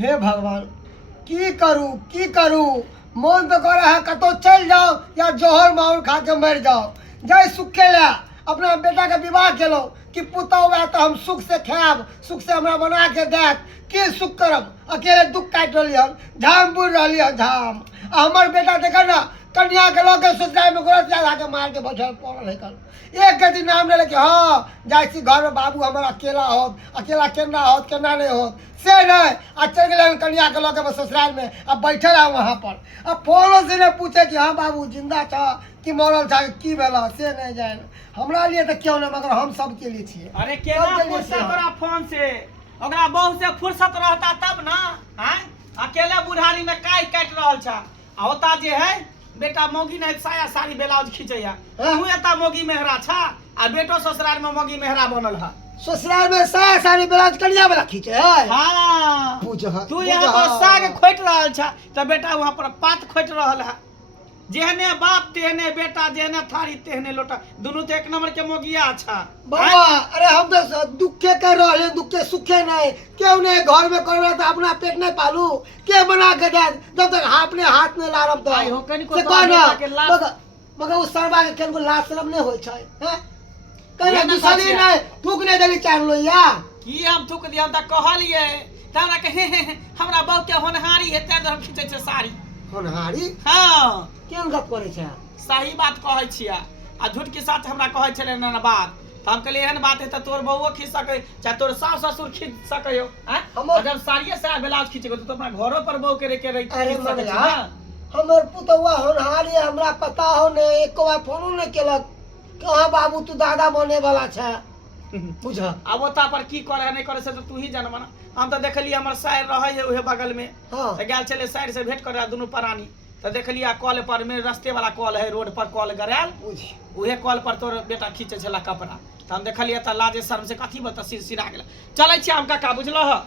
हे भगवान की करूँ मन तो कर रहा है कतो चल जाओ या जोहर माहौर खा के मर जाओ। जय सुख के ले अपना बेटा के विवाह केलो कि पुतौ हुआ तो हम सुख से खाब सुख से हमरा बना के देख के सुख करब अकेले दुख काट रही झाम बुढ़ रही झाम। हमर बेटा देख ना कन्या के लगे ससुराल में गोरत लगा के मार के बैठल पड़ल है कल एक गति नाम ले कि हाँ जाय घर में बाबू हमारा अकेला हो अकेला केना नहीं हो से नहीं आ चल गए कन्या के लगे ससुराल में अब बैठल है वहाँ पर अब फोनो से नहीं पूछे कि हाँ बाबू जिंदा था कि मरल था की भेला से नहीं जाए हमरा लिए तो क्यों नहीं मगर हम सब के लिए छिए। अरे केना फुर्सत तोरा फोन से ओकरा बहु से फुर्सत रहता तब ना हैं अकेले बुढ़ारी में काई काट रहल छा आवता जे है बेटा मोगी ने साया साड़ी ब्लाउज खींचैया तू एता मोगी मेहरा छा आ बेटो ससुराल में मोगी मेहरा बनल है ससुराल में साया साड़ी ब्लाउज कन्या वाला खींचे है। हां पूछ तू यहाँ पर साग खोट रहल छा त बेटा वहां पर पात खोट रहल है जेहने बाप तेहने बेटा जेहने थारी तेहने लोटा दोनों तो एक नंबर के मोगिया अच्छा बाबा। अरे हम तो दुखे कर रहे दुखे सुखे नहीं क्यों नहीं घर में कर रहा था अपना पेट नहीं पालू के बना के दे जब तक अपने हाथ में लारब तो आई हो कनी को मगर उस सरबा के केन को लाश शर्म नहीं होय छै हैं कने दूसरी नहीं थूक नहीं देली चार लोया की हम थूक दिया त कहलिए तारा के हमरा बहु के होनहारी हेते हम खींचे छै साड़ी होनहारी। हां केन गप करे छै सही बात कहै छिया आ झूठ के साथ हमरा कहै छले ना बात त हम कहले एहन बात है त तोर बहुओ खींच सकै चाहे तोर सास ससुर खींच सकै हो हैं जब साड़िए से ब्लाउज खींचेगो तो अपना घरो पर बहु के रही अरे मगला हमर पुतवा होनहारी हमरा पता हो ने एको बार फोन नहीं केलक कहां बाबू तू दादा बने वाला छै बुझ अब ओता पर की करे नहीं करे से तो तू ही जानबा ना हम तो देखलिए हमर सायर रहे है उहे बगल में हां त गेल चले सायर से भेंट करे दोनों प्राणी तो देखलिए कॉल पर में रास्ते वाला कॉल है रोड पर कॉल गराल उहे कॉल पर तोर बेटा खींचे छला कपड़ा त हम देखलिए त लाजे शर्म से कथी बता सिरा गेल चलै छी हम काका बुझलो ह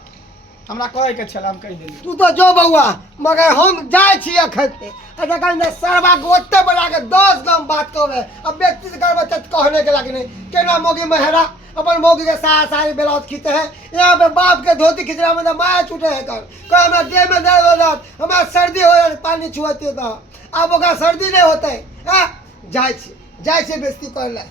हमरा कहे के छला हम कह देली तू तो जो बउआ मगर हम जाय छी अखन पे अगर ने सरबा के ओते बड़ा के 10 गम बात कहबे अब व्यक्ति से करबे त कहने के लागे नहीं केना मोगी मेहरा अपन मोगी के सारी ब्लाउज खींचे है यहाँ पे बाप के धोती खींचना में माया छूटे है कर हमरा देह में दर्द हो जात हमरा सर्दी हो जात पानी छुआती तो अब ओका सर्दी नहीं होते हैं जाय छी बेइज्जती कर ले।